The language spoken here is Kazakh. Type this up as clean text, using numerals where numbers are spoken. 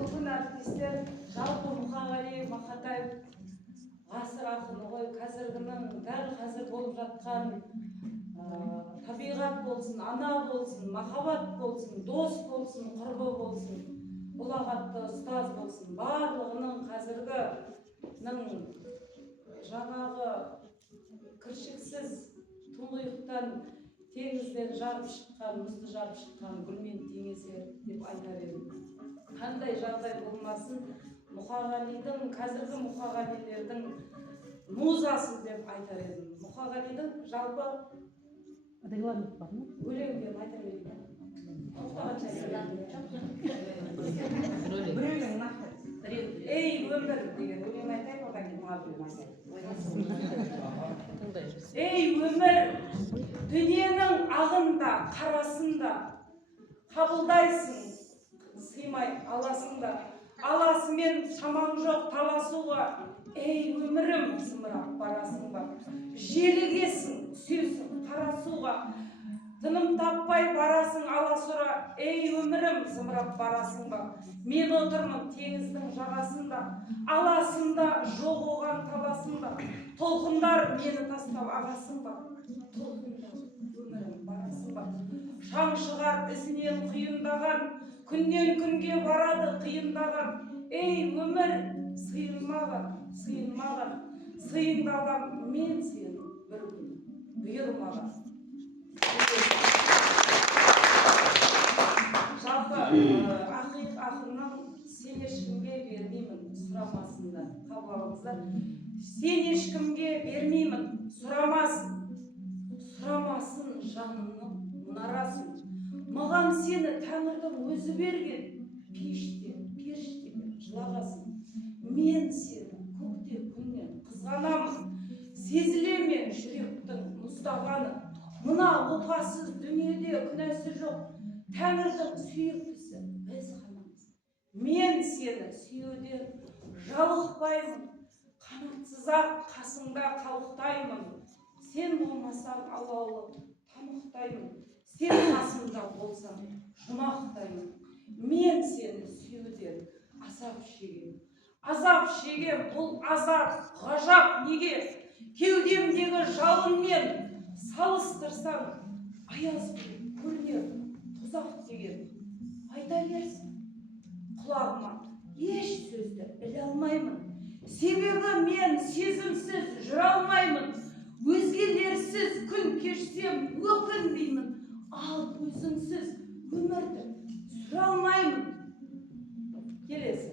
бүгін әріптестер жалпы Мұқағали Мақатаев ғасыр ақыны ғой, қазіргінің дәл қазір болып жатқан табиғат болсын, ана болсын, махаббат болсын, дос болсын, құрбы болсын, ұлағатты ұстаз болсын, барлығының қазіргінің жаңағы кіршіксіз тұңғиықтан теңізден жарып шыққан, мұзды жарып шыққан гүлмен теңесер деп айтар едім. Қандай жағдай болмасын, Мұқағалидың, қазіргі Мұқағалилердің музасы деп айтар едім. Мұқағалидың жалпы өлеңдерін айтар едім. Ей өмір деген өлең айтайын, одан кейін ей өмір, дүниенің ағында, қарасында қабылдайсың, сыймай аласында, аласымен шамаң жоқ таласуға. Ей өмірім, зымырап барасың ба? Желігесің, түсесің қарасуға. Тыным таппай барасың аласұра. Ей өмірім, зымырап барасың ба? Мен отырмын теңіздің жағасында, аласында, жоқ оған таласында. Толқындар мені тастап ағасың ба? Толқындар өмірім барасың ба? Шаң шығар ізінен құйындаған, күннен күнге барады қиындаған. Ей өмір, сыйылмаған, сыйылмаған, сыйыңды алам мен сені бір күн, бұйырмаған. Жалпы ақынның сен ешкімге бермеймін сұрамасында, қабыл алыңыздар. Сен ешкімге бермеймін сұрамасын, сұрамасын жанымның мұнарасын. Маған сені Тәңірдің өзі берген, пеште, періште жылағасын. Мен сені көкте күннен қызғанамын, сезілеме жүректің мұздағаны. Мына опасыз дүниеде күнәсі жоқ, Тәңірдің сүйіктісі біз ғанамыз. Мен сені сүюден жалықпаймын, қанатсыз-ақ қасыңда қалықтаймын. Сен болмасаң алаулы тамақтаймын, сен қасымда болсаң жұмақтаймын. Мен сені сүюден азап шегем. Азап шегем, бұл азап ғажап неге? Кеудемдегі жалынмен салыстырсаң, аяз көрінер тұзақ деген. Айта берсін құлағыма, еш сөзді іле алмаймын. Себебі мен сезімсіз жүре алмаймын. Өзгелерсіз күн кешсем өкінбеймін, ал өзіңсіз өмірді сүре алмаймын. Келесі.